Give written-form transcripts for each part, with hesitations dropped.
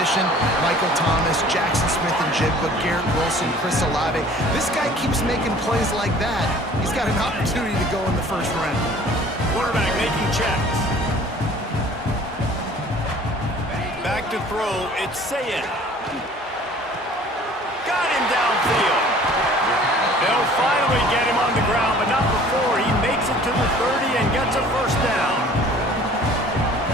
position. Michael Thomas, Jackson Smith-Njigba, Garrett Wilson, Chris Olave. This guy keeps making plays like that. He's got an opportunity to go in the first round. Quarterback making checks. Back to throw, it's Sayed. Got him downfield. They'll finally get him on the ground, but not before he makes it to the 30 and gets a first down.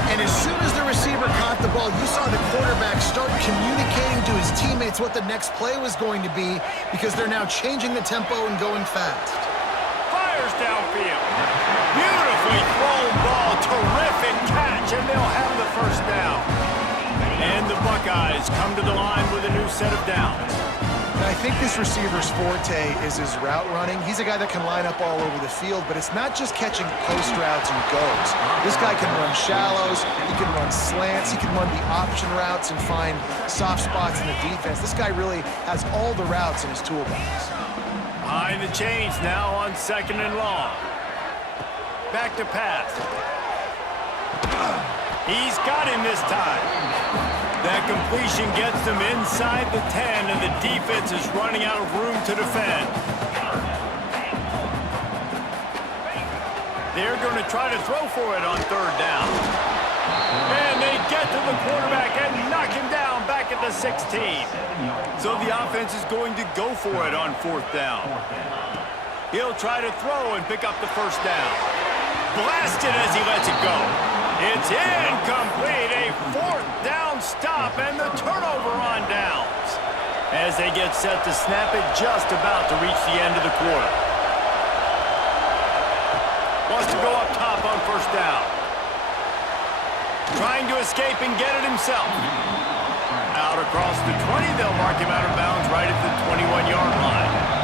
And as soon as the receiver caught the ball, you saw the quarterback start communicating to his teammates what the next play was going to be, because they're now changing the tempo and going fast. Fires downfield. Beautifully thrown ball. Terrific catch, and they'll have the first down. And the Buckeyes come to the line with a new set of downs. I think this receiver's forte is his route running. He's a guy that can line up all over the field, but it's not just catching post routes and goes. This guy can run shallows, he can run slants, he can run the option routes and find soft spots in the defense. This guy really has all the routes in his toolbox. Behind the chains now on 2nd and long. Back to pass. He's got him this time. That completion gets them inside the 10, and the defense is running out of room to defend. They're going to try to throw for it on 3rd down. And they get to the quarterback and knock him down back at the 16. So the offense is going to go for it on 4th down. He'll try to throw and pick up the first down. Blasted as he lets it go. It's incomplete, a 4th down stop, and the turnover on downs. As they get set to snap it, just about to reach the end of the quarter. Wants to go up top on 1st down. Trying to escape and get it himself. Out across the 20, they'll mark him out of bounds right at the 21-yard line.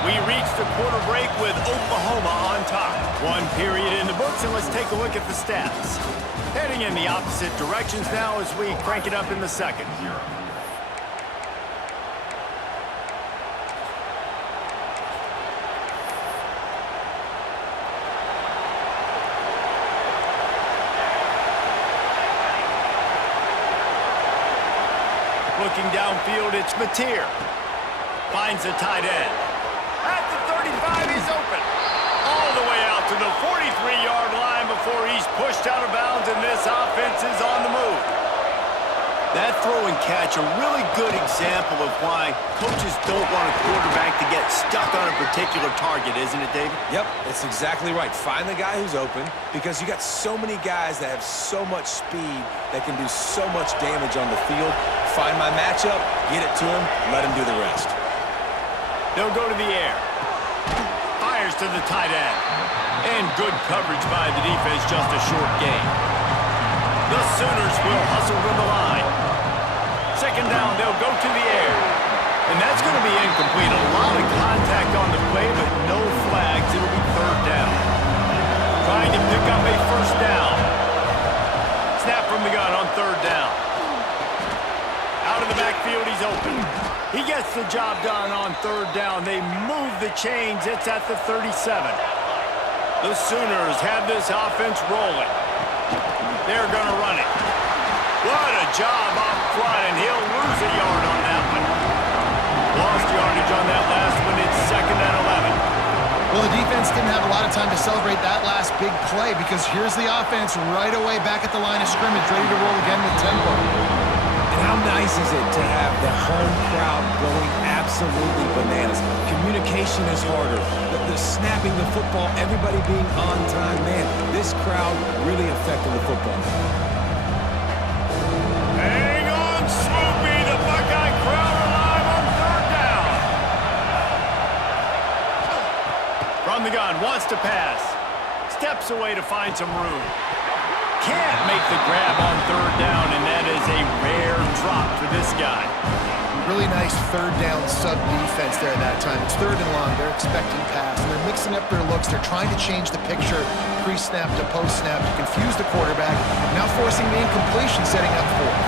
We reach the quarter break with Oklahoma on top. 1 period in the books, and let's take a look at the stats. Heading in the opposite directions now as we crank it up in the 2nd. Looking downfield, it's Mateer. Finds the tight end. At the 35, he's open. All the way out to the 43-yard line before he's pushed out of bounds, and this offense is on the move. That throw and catch, a really good example of why coaches don't want a quarterback to get stuck on a particular target, isn't it, David? Yep, it's exactly right. Find the guy who's open, because you got so many guys that have so much speed that can do so much damage on the field. Find my matchup, get it to him, let him do the rest. They'll go to the air. Fires to the tight end. And good coverage by the defense, just a short gain. The Sooners will hustle to the line. 2nd down, they'll go to the air. And that's going to be incomplete. A lot of contact on the play, but no flags. It'll be 3rd down. Trying to pick up a 1st down. Snap from the gun on 3rd down. Out of the backfield, he's open. He gets the job done on 3rd down. They move the chains. It's at the 37. The Sooners have this offense rolling. They're going to run it. What a job up front, and he'll lose a yard on that one. Lost yardage on that last one. It's 2nd and 11. Well, the defense didn't have a lot of time to celebrate that last big play, because here's the offense right away back at the line of scrimmage, ready to roll again with tempo. How nice is it to have the home crowd going absolutely bananas? Communication is harder. The snapping the football, everybody being on time. Man, this crowd really affected the football. Hang on, Snoopy. The Buckeye crowd alive on 3rd down. From the gun, wants to pass. Steps away to find some room. Can't make the grab on 3rd down, and that is a rare drop for this guy. Really nice 3rd down sub-defense there that time. It's 3rd and long. They're expecting pass, and they're mixing up their looks. They're trying to change the picture pre-snap to post-snap to confuse the quarterback, now forcing the incompletion, setting up 4th.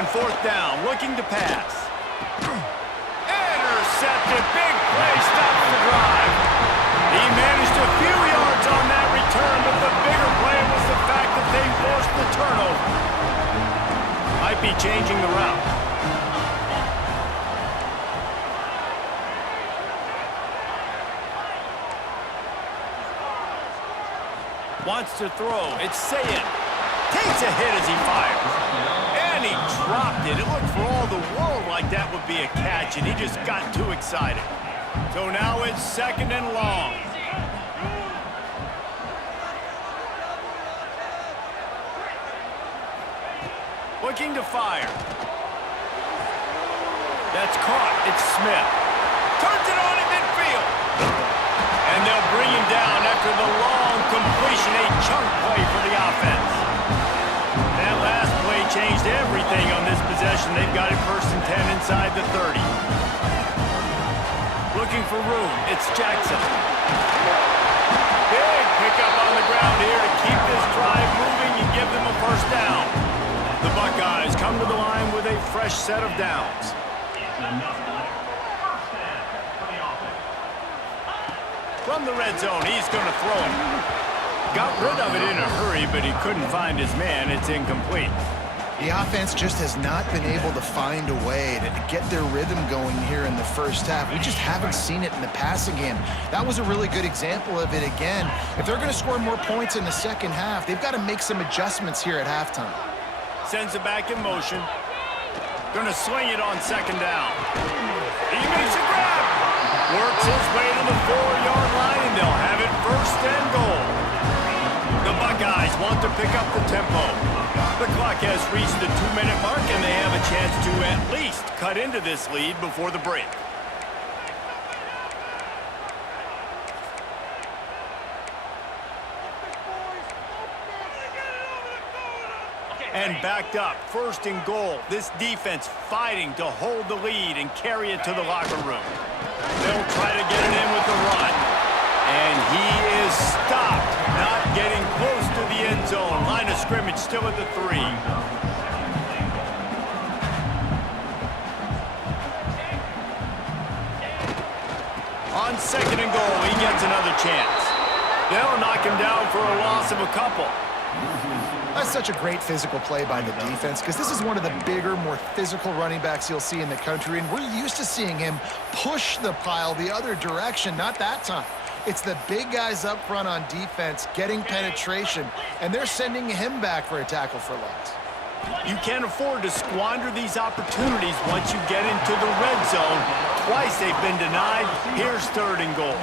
On 4th down, looking to pass. Intercepted. Big play, stops the drive. He managed a few yards on that return, but the bigger play was the fact that they forced force the turnover. Might be changing the route. Wants to throw. It's Sayin. Takes a hit as he fires. And he dropped it. It looked for all the world like that would be a catch, and he just got too excited. So now it's 2nd and long. Looking to fire. That's caught. It's Smith. Turns it on in midfield. And they'll bring him down after the long completion, a chunk play for the offense. That last play changed everything on this possession. They've got it 1st and 10 inside the 30. Looking for room. It's Jackson. Big pickup on the ground here to keep this drive moving and give them a 1st down. The Buckeyes come to the line with a fresh set of downs. From the red zone, he's going to throw it. Got rid of it in a hurry, but he couldn't find his man. It's incomplete. The offense just has not been able to find a way to get their rhythm going here in the first half. We just haven't seen it in the passing game. That was a really good example of it again. If they're going to score more points in the second half, they've got to make some adjustments here at halftime. Sends it back in motion. Going to swing it on 2nd down. He makes a grab. Works his way to the 4-yard line, and they'll have it 1st and goal. The Buckeyes want to pick up the tempo. The clock has reached the 2-minute mark, and they have a chance to at least cut into this lead before the break. And backed up, 1st and goal. This defense fighting to hold the lead and carry it to the locker room. They'll try to get it in with the run. And he is stopped, not getting close to the end zone. Line of scrimmage still at the 3. On 2nd and goal, he gets another chance. They'll knock him down for a loss of a couple. That's such a great physical play by the defense because this is one of the bigger, more physical running backs you'll see in the country, and we're used to seeing him push the pile the other direction, not that time. It's the big guys up front on defense getting penetration, and they're sending him back for a tackle for loss. You can't afford to squander these opportunities once you get into the red zone. Twice they've been denied. Here's 3rd and goal.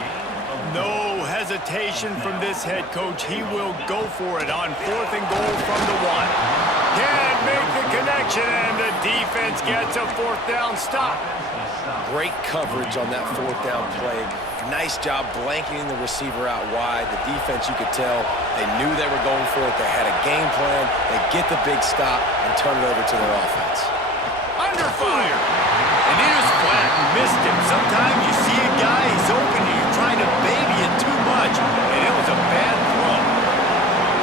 No hesitation from this head coach. He will go for it on 4th and goal from the 1. Can't make the connection, and the defense gets a 4th down stop. Great coverage on that 4th down play. Nice job blanketing the receiver out wide. The defense, you could tell, they knew they were going for it. They had a game plan. They get the big stop and turn it over to their offense. Under fire. And he was flat and missed him. Sometimes you see a guy, he's open, and you're trying to baby it too much, and it was a bad throw.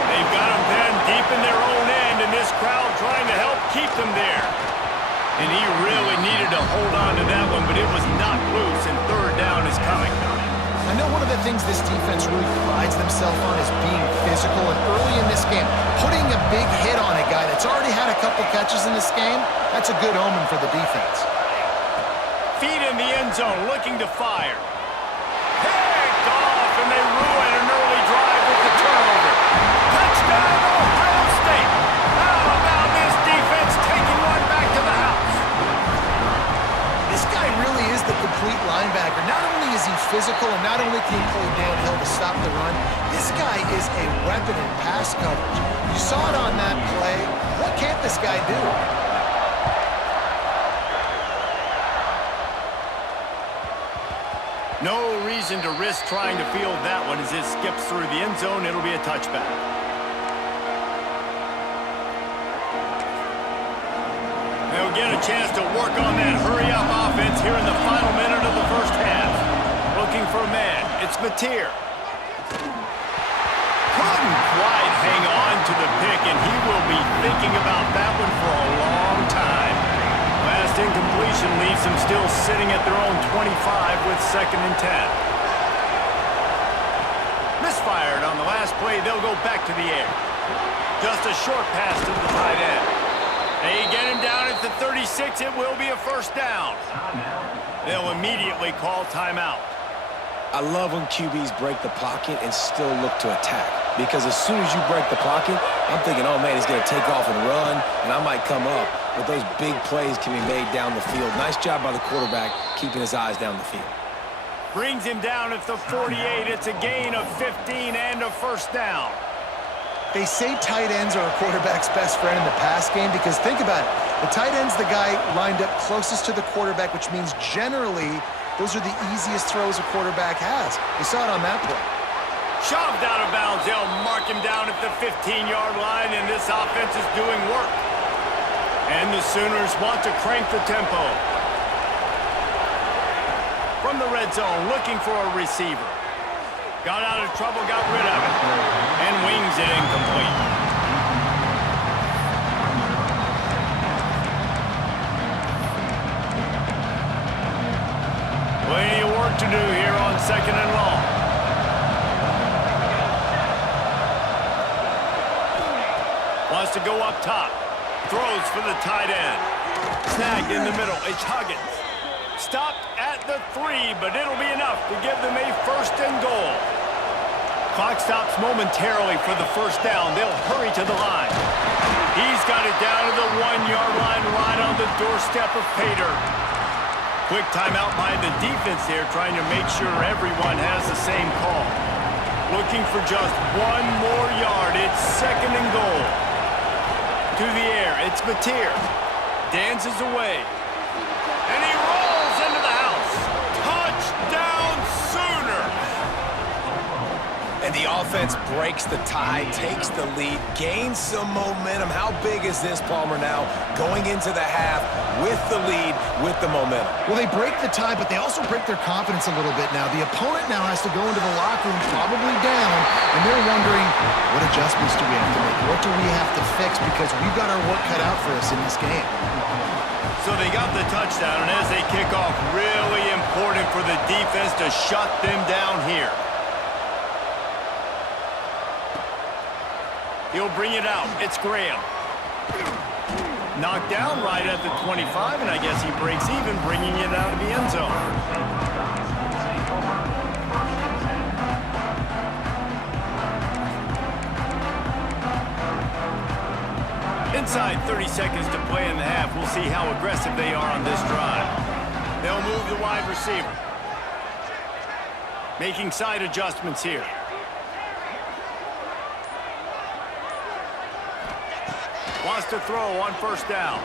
They've got him pinned deep in their own end, and this crowd trying to help keep them there. And he really needed to hold on to that one, but it was knocked loose, and 3rd down is coming. I know one of the things this defense really prides themselves on is being physical, and early in this game, putting a big hit on a guy that's already had a couple catches in this game, that's a good omen for the defense. Feet in the end zone, looking to fire. Picked off, and they ruin an early drive with the turnover. Touchdown, Ohio State. How about this defense taking one back to the house? This guy really is the complete linebacker. Not only is he physical, and not only can he play downhill to stop the run, this guy is a weapon in pass coverage. You saw it on that play. What can't this guy do? No reason to risk trying to field that one as it skips through the end zone. It'll be a touchback. They'll get a chance to work on that hurry-up offense here in the final minute of the first half. Looking for a man. It's Mateer. Couldn't quite hang on to the pick, and he will be thinking about that one for a long time. Last incompletion leaves them still sitting at their own 25 with 2nd and 10. Misfired on the last play. They'll go back to the air. Just a short pass to the tight end. They get him down at the 36. It will be a first down. They'll immediately call timeout. I love when QBs break the pocket and still look to attack. Because as soon as you break the pocket, I'm thinking, oh, man, he's going to take off and run, and I might come up. But those big plays can be made down the field. Nice job by the quarterback keeping his eyes down the field. Brings him down at the 48. It's a gain of 15 and a first down. They say tight ends are a quarterback's best friend in the pass game because think about it. The tight end's the guy lined up closest to the quarterback, which means generally those are the easiest throws a quarterback has. We saw it on that play. Shoved out of bounds. They'll mark him down at the 15-yard line, and this offense is doing work. And the Sooners want to crank the tempo. From the red zone, looking for a receiver. Got out of trouble, got rid of it, and wings it incomplete. Plenty of work to do here on 2nd and long. Wants to go up top. Throws for the tight end. Snagged in the middle. It's Huggins. Stopped at the 3, but it'll be enough to give them a first and goal. Clock stops momentarily for the first down. They'll hurry to the line. He's got it down to the 1-yard line, right on the doorstep of Pater. Quick timeout by the defense here, trying to make sure everyone has the same call. Looking for just one more yard. It's 2nd and goal. To the air, it's Mateer. Dances away. And he rolls into the house. Touchdown, Sooners! And the offense breaks the tie, takes the lead, gains some momentum. How big is this, Palmer, now going into the half with the lead, with the momentum? Well, they break the tie, but they also break their confidence a little bit now. The opponent now has to go into the locker room probably down, and they're wondering, what adjustments do we have to make? What do we have to fix? Because we've got our work cut out for us in this game. So they got the touchdown, and as they kick off, really important for the defense to shut them down here. He'll bring it out. It's Graham. Knocked down right at the 25, and I guess he breaks even, bringing it out of the end zone. Inside 30 seconds to play in the half. We'll see how aggressive they are on this drive. They'll move the wide receiver. Making side adjustments here. Wants to throw on first down.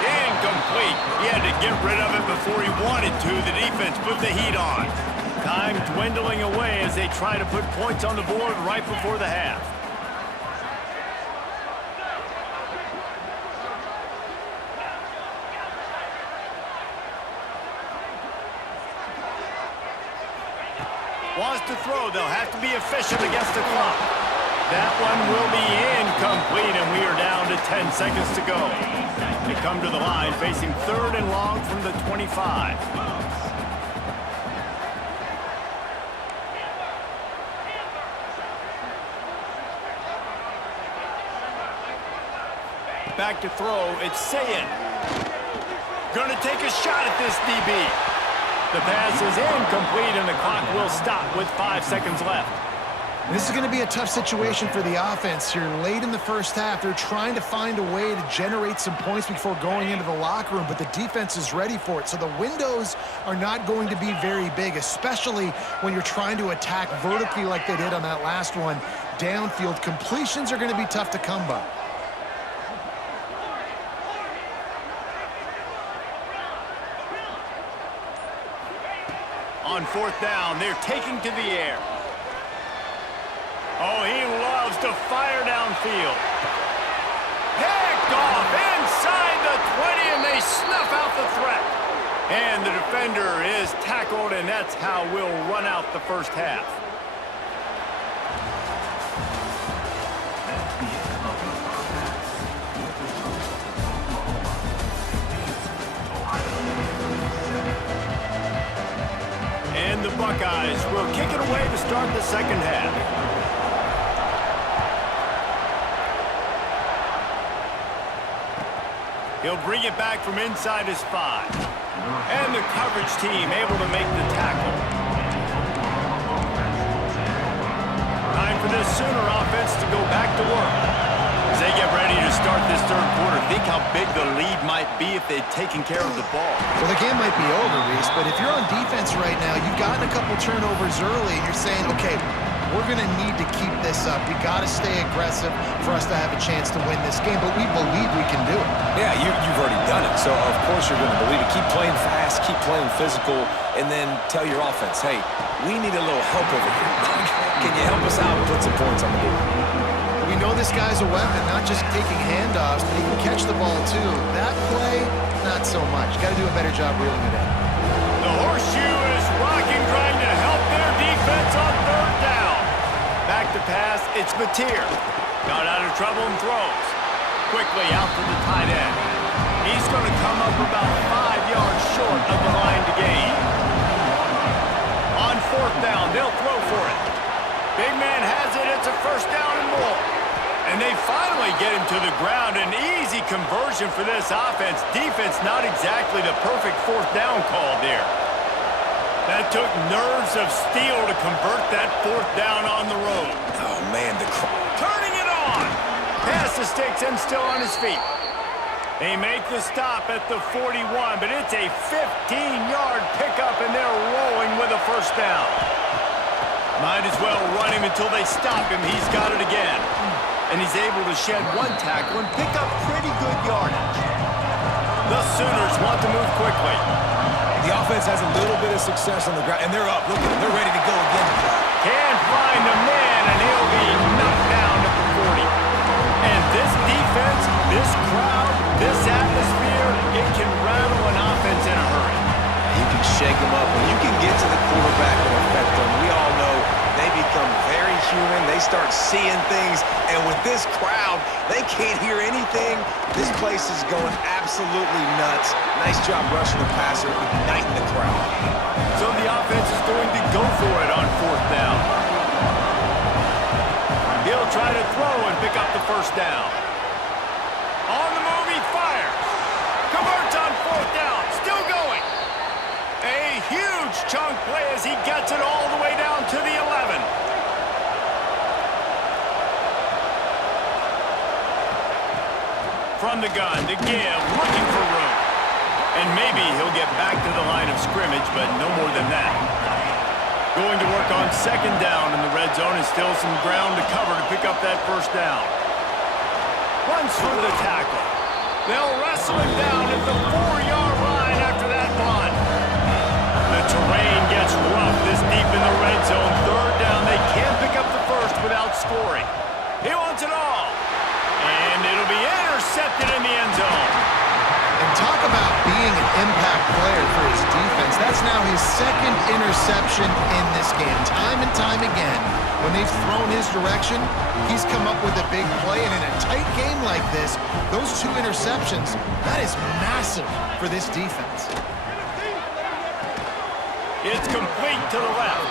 Incomplete. He had to get rid of it before he wanted to. The defense put the heat on. Time dwindling away as they try to put points on the board right before the half. Wants to throw. They'll have to be efficient against the clock. That one will be incomplete, and we are down to 10 seconds to go. They come to the line, facing 3rd and long from the 25. Back to throw. It's Sayin. Going to take a shot at this DB. The pass is incomplete, and the clock will stop with 5 seconds left. This is going to be a tough situation for the offense here. Late in the first half, they're trying to find a way to generate some points before going into the locker room, but the defense is ready for it. So the windows are not going to be very big, especially when you're trying to attack vertically like they did on that last one. Downfield completions are going to be tough to come by. On 4th down, they're taking to the air. Oh, he loves to fire downfield. Picked off inside the 20, and they snuff out the threat. And the defender is tackled, and that's how we'll run out the first half. And the Buckeyes will kick it away to start the second half. He'll bring it back from inside his 5. And the coverage team able to make the tackle. Time for this Sooner offense to go back to work. As they get ready to start this third quarter, think how big the lead might be if they'd taken care of the ball. Well, the game might be over, Reese, but if you're on defense right now, you've gotten a couple turnovers early, and you're saying, okay, we're going to need to keep this up. We got to stay aggressive for us to have a chance to win this game, but we believe we can do it. Yeah, you've already done it, so of course you're going to believe it. Keep playing fast, keep playing physical, and then tell your offense, hey, we need a little help over here. Can you help us out and put some points on the board? We know this guy's a weapon, not just taking handoffs, but he can catch the ball too. That play, not so much. Got to do a better job reeling it in. The horseshoe is rocking, trying to help their defense on third down. Back to pass, it's Mateer. Got out of trouble and throws. Quickly out to the tight end. He's going to come up about 5 yards short of the line to gain. On fourth down, they'll throw for it. Big man has it, it's a first down and more. And they finally get him to the ground. An easy conversion for this offense. Defense not exactly the perfect fourth down call there. That took nerves of steel to convert that fourth down on the road. Oh, man, Turning it on. Pass the sticks and still on his feet. They make the stop at the 41, but it's a 15-yard pickup, and they're rolling with a first down. Might as well run him until they stop him. He's got it again. And he's able to shed one tackle and pick up pretty good yardage. The Sooners want to move quickly. The offense has a little bit of success on the ground, and they're up. Look at them. They're ready to go again. Can't find a man, and he'll be knocked down at the 40. And this defense, this crowd, this atmosphere, it can rattle an offense in a hurry. You can shake them up, and you can get to the quarterback and affect them. We all know they become very human. They start seeing things, and with this crowd, they can't hear anything. This place is going absolutely nuts. Nice job rushing the passer, igniting the crowd. So the offense is going to go for it on fourth down. He'll try to throw and pick up the first down. On the move, he fires. Converts on fourth down. Still going. A huge chunk play as he gets it all the way down to the 11. From the gun to give, looking for room. And maybe he'll get back to the line of scrimmage, but no more than that. Going to work on second down in the red zone, and still some ground to cover to pick up that first down. Runs for the tackle. They'll wrestle him down at the 4-yard line after that run. The terrain gets rough this deep in the red zone. Third down, they can't pick up the first without scoring. He wants it all. And it'll be intercepted in the end zone. And talk about being an impact player for his defense. That's now his second interception in this game. Time and time again, when they've thrown his direction, he's come up with a big play. And in a tight game like this, those 2 interceptions, that is massive for this defense. It's complete to the left.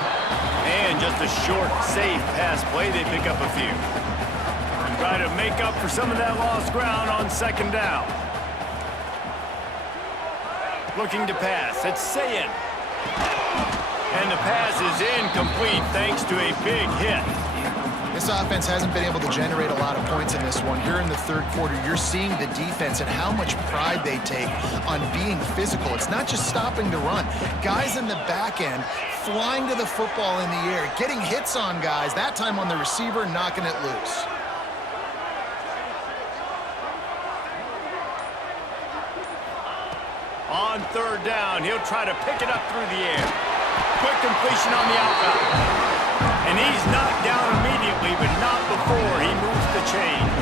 And just a short, safe pass play. They pick up a few. Try to make up for some of that lost ground on second down. Looking to pass. It's Sayin. And the pass is incomplete thanks to a big hit. This offense hasn't been able to generate a lot of points in this one. Here in the third quarter, you're seeing the defense and how much pride they take on being physical. It's not just stopping the run. Guys in the back end flying to the football in the air, getting hits on guys, that time on the receiver, knocking it loose. On third down, he'll try to pick it up through the air. Quick completion on the outside. And he's knocked down immediately, but not before he moves the chains.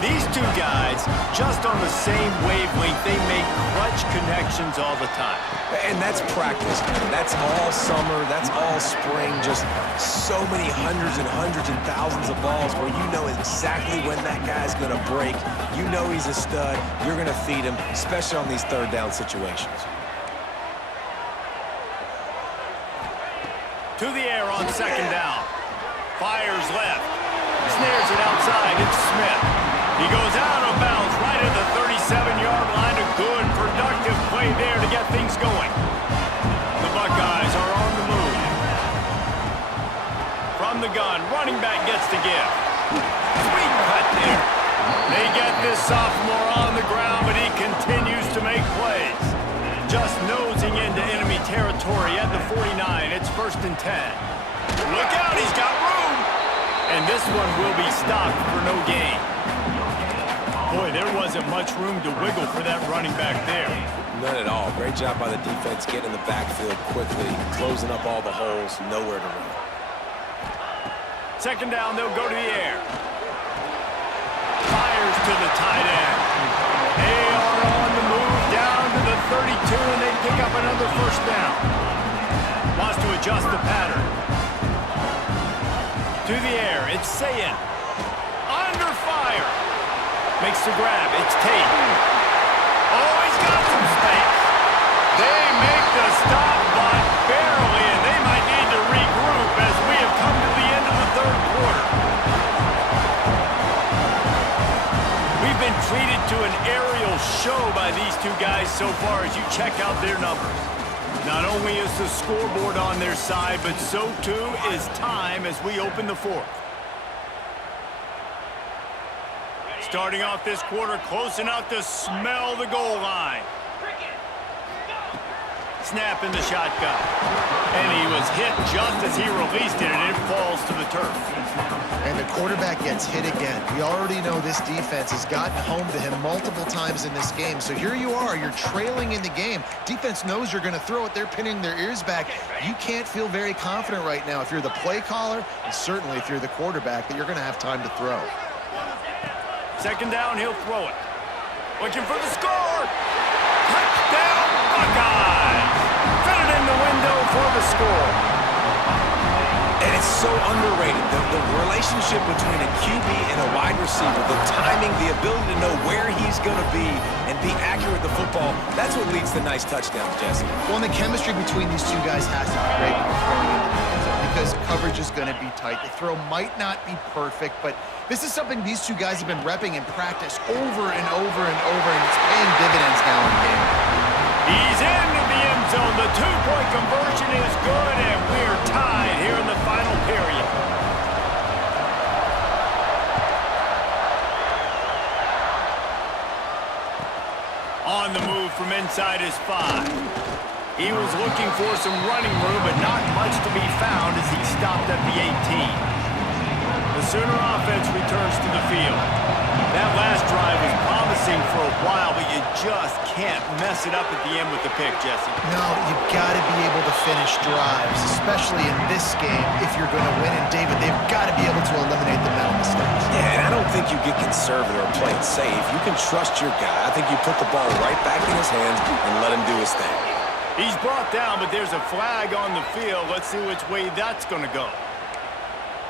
These two guys, just on the same wavelength, they make clutch connections all the time. And that's practice. That's all summer. That's all spring. Just so many hundreds and thousands of balls where you know exactly when that guy's going to break. You know he's a stud. You're going to feed him, especially on these third down situations. To the air on second down. Fires left. Snares it outside. It's Smith. He goes out of bounds right at the 36. to give. Sweet cut there. They get this sophomore on the ground, but he continues to make plays. Just nosing into enemy territory at the 49. It's 1st and 10. Look out, he's got room. And this one will be stopped for no gain. Boy, there wasn't much room to wiggle for that running back there. None at all. Great job by the defense getting in the backfield quickly, closing up all the holes, nowhere to run. 2nd down, they'll go to the air. Fires to the tight end. They are on the move down to the 32, and they pick up another 1st down. Wants to adjust the pattern. To the air, it's Sayin. Under fire. Makes the grab, it's Tate. Oh, he's got some space. They make the stop, but barely, and they might need to regroup as we have come to the end of the 3rd quarter. We've been treated to an aerial show by these two guys so far as you check out their numbers. Not only is the scoreboard on their side, but so too is time as we open the 4th. Starting off this quarter close enough to smell the goal line. Snap in the shotgun. And he was hit just as he released it, and it falls to the turf. And the quarterback gets hit again. We already know this defense has gotten home to him multiple times in this game. So here you are, you're trailing in the game. Defense knows you're going to throw it. They're pinning their ears back. You can't feel very confident right now if you're the play caller, and certainly if you're the quarterback, that you're going to have time to throw. 2nd down, he'll throw it. Looking for the score. Touchdown, Buckeyes. Fit it in the window for the score. And it's so underrated. The relationship between a QB and a wide receiver, the timing, the ability to know where he's going to be and be accurate with the football, that's what leads to nice touchdowns, Jesse. Well, and the chemistry between these two guys has to be great when you're throwing into the end zone because coverage is going to be tight. The throw might not be perfect, but this is something these two guys have been repping in practice over and over and over, and it's paying dividends now in game. He's into the end zone. The 2-point conversion is good, and we're tied here in the final period. On the move from inside his 5. He was looking for some running room, but not much to be found as he stopped at the 18. The Sooner offense returns to the field. That last drive was promising for a while, but you just can't mess it up at the end with the pick, Jesse. No, you've got to be able to finish drives, especially in this game if you're going to win. And, David, they've got to be able to eliminate the mental mistakes. Yeah, and I don't think you get conservative or play it safe. You can trust your guy. I think you put the ball right back in his hands and let him do his thing. He's brought down, but there's a flag on the field. Let's see which way that's going to go.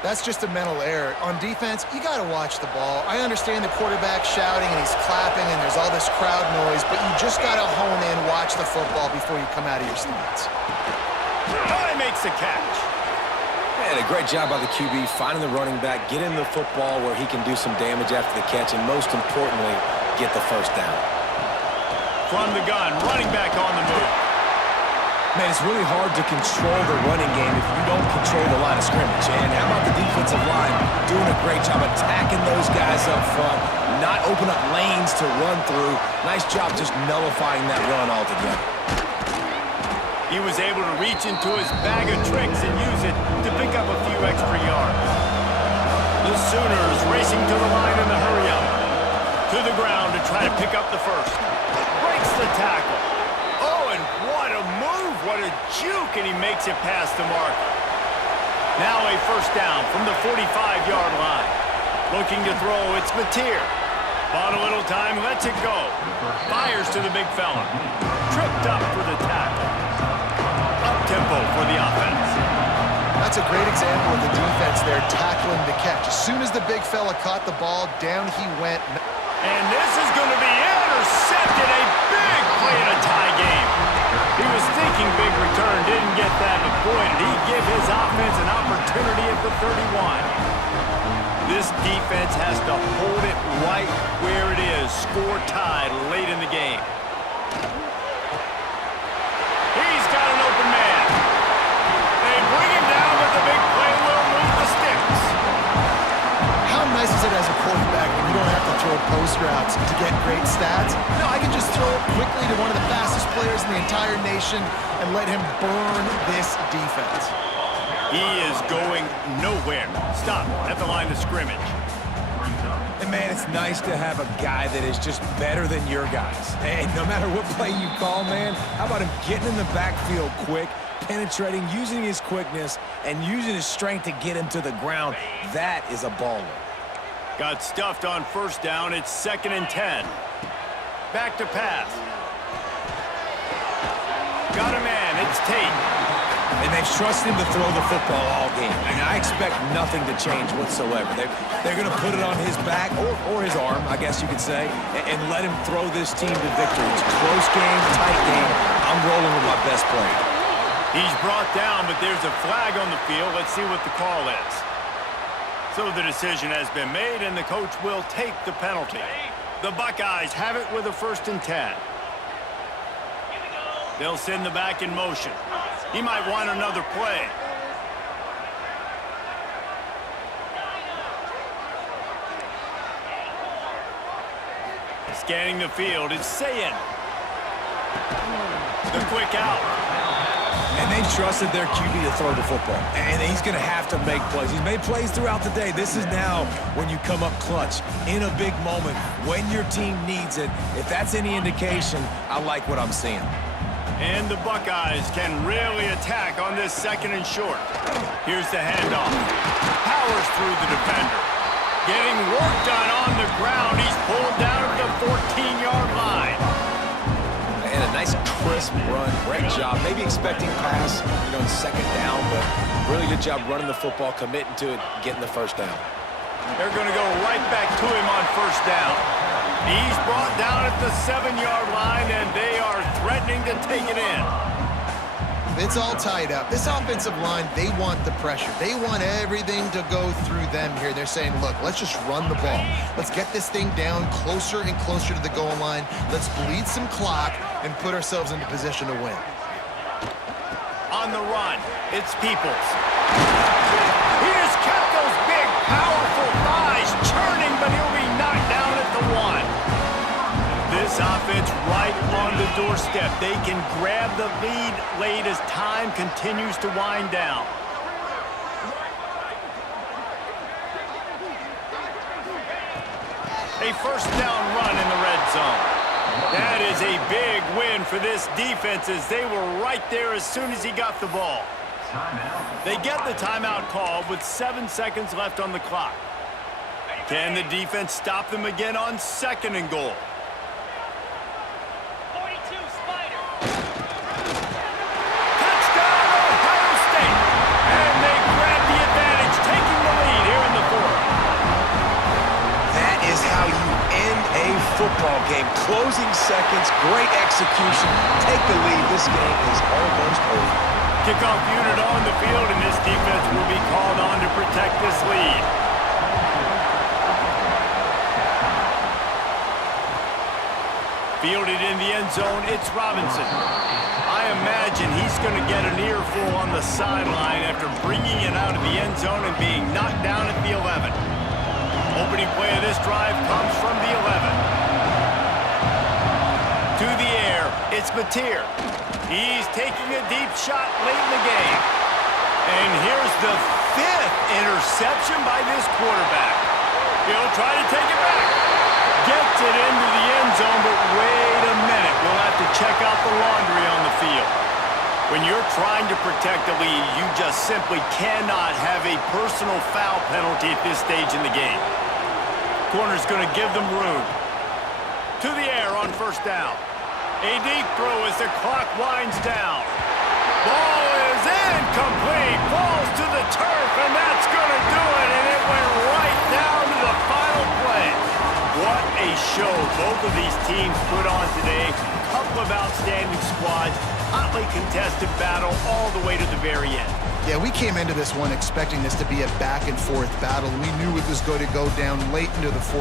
That's just a mental error. On defense, you got to watch the ball. I understand the quarterback shouting and he's clapping and there's all this crowd noise, but you just got to hone in, watch the football before you come out of your stance. He makes the catch. And a great job by the QB finding the running back, getting the football where he can do some damage after the catch, and most importantly, get the 1st down. From the gun, running back on the move. Man, it's really hard to control the running game if you don't control the line of scrimmage. And how about the defensive line doing a great job attacking those guys up front, not open up lanes to run through. Nice job just nullifying that run altogether. He was able to reach into his bag of tricks and use it to pick up a few extra yards. The Sooners racing to the line in the hurry-up. To the ground to try to pick up the 1st. Breaks the tackle. Oh, and what a move, what a juke, and he makes it past the mark. Now a 1st down from the 45-yard line. Looking to throw, it's Mateer. Bought a little time, lets it go. Fires to the big fella. Tripped up for the tackle. Up-tempo for the offense. That's a great example of the defense there tackling the catch. As soon as the big fella caught the ball, down he went. And this is going to be intercepted. A big play in a tie game. He was thinking big return, didn't get that, but boy, did he give his offense an opportunity at the 31. This defense has to hold it right where it is. Score tied late in the game. He's got an open man. They bring him down, but the big play will move the sticks. as a quarterback when you don't have to throw post routes to get great stats. No, I can just throw it quickly to one of the fastest players in the entire nation and let him burn this defense. He is going nowhere. Stop at the line of scrimmage. And man, it's nice to have a guy that is just better than your guys. And no matter what play you call, man, how about him getting in the backfield quick, penetrating, using his quickness, and using his strength to get him to the ground. That is a baller. Got stuffed on first down. It's 2nd and 10. Back to pass. Got a man. It's Tate. And they've trusted him to throw the football all game. And I expect nothing to change whatsoever. They're going to put it on his back, or his arm, I guess you could say, and let him throw this team to victory. It's a close game, tight game. I'm rolling with my best player. He's brought down, but there's a flag on the field. Let's see what the call is. So the decision has been made, and the coach will take the penalty. The Buckeyes have it with a 1st and 10. They'll send the back in motion. He might want another play. Scanning the field, it's Sayin. The quick out. And they trusted their QB to throw the football. And he's going to have to make plays. He's made plays throughout the day. This is now when you come up clutch in a big moment when your team needs it. If that's any indication, I like what I'm seeing. And the Buckeyes can really attack on this 2nd and short. Here's the handoff. Powers through the defender. Getting work done on the ground. He's pulled down at the 14-yard line. And a nice crisp run. Great job. Maybe expecting pass, in 2nd down, but really good job running the football, committing to it, getting the 1st down. They're going to go right back to him on 1st down. He's brought down at the 7-yard line, and they are threatening to take it in. It's all tied up. This offensive line, they want the pressure. They want everything to go through them here. They're saying, look, let's just run the ball. Let's get this thing down closer and closer to the goal line. Let's bleed some clock and put ourselves into position to win. On the run, it's Peoples. He just kept those big, powerful thighs churning, but he'll be knocked down at the 1. This offense right on the doorstep. They can grab the lead late as time continues to wind down. A 1st down run in the red zone. That is a big win for this defense as they were right there as soon as he got the ball. They get the timeout called with 7 seconds left on the clock. Can the defense stop them again on 2nd and goal? Football game, closing seconds, great execution, take the lead. This game is almost over. Kickoff unit on the field, and this defense will be called on to protect this lead. Fielded in the end zone, it's Robinson. I imagine he's going to get an earful on the sideline after bringing it out of the end zone and being knocked down at the 11. Opening play of this drive comes from the 11. To the air, it's Mateer. He's taking a deep shot late in the game. And here's the 5th interception by this quarterback. He'll try to take it back. Gets it into the end zone, but wait a minute. We'll have to check out the laundry on the field. When you're trying to protect the lead, you just simply cannot have a personal foul penalty at this stage in the game. Corner's going to give them room. To the air on 1st down. A deep throw as the clock winds down. Ball is incomplete. Falls to the turf, and that's going to do it. And it went right down to the final play. What a show both of these teams put on today. Couple of outstanding squads. Hotly contested battle all the way to the very end. Yeah, we came into this one expecting this to be a back-and-forth battle. We knew it was going to go down late into the fourth.